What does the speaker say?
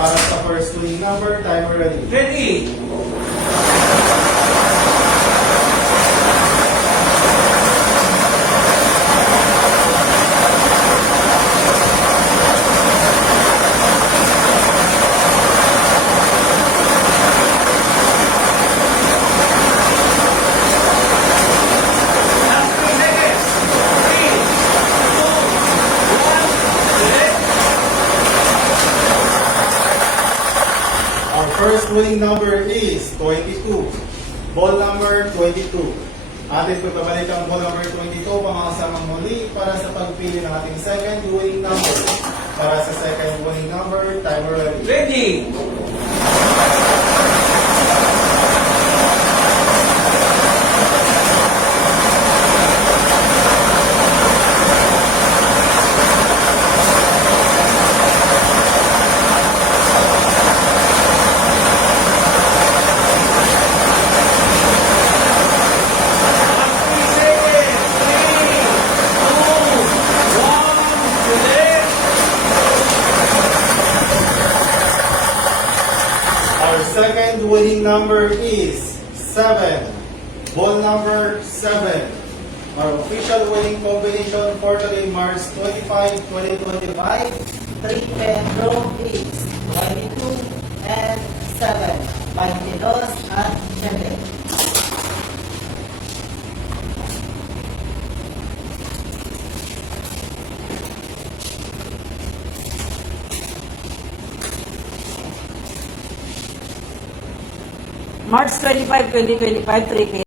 para sa first winning number. Timer ready. Ready. Last 3 seconds. 3, 2, 1, Our first winning number is 22. Ball number 22. Atin po ibabalik ang ball number 22 pangkasamang muli para sa pagpili ng ating second winning number. Para sa second winning number, timer ready. ready. Our second winning number is 7. Ball number 7. Our official winning combination for today, March 25, 2025. 3 Pedro is 22 and 7. 22 at 7. March 25, 2025, 3 Pedro.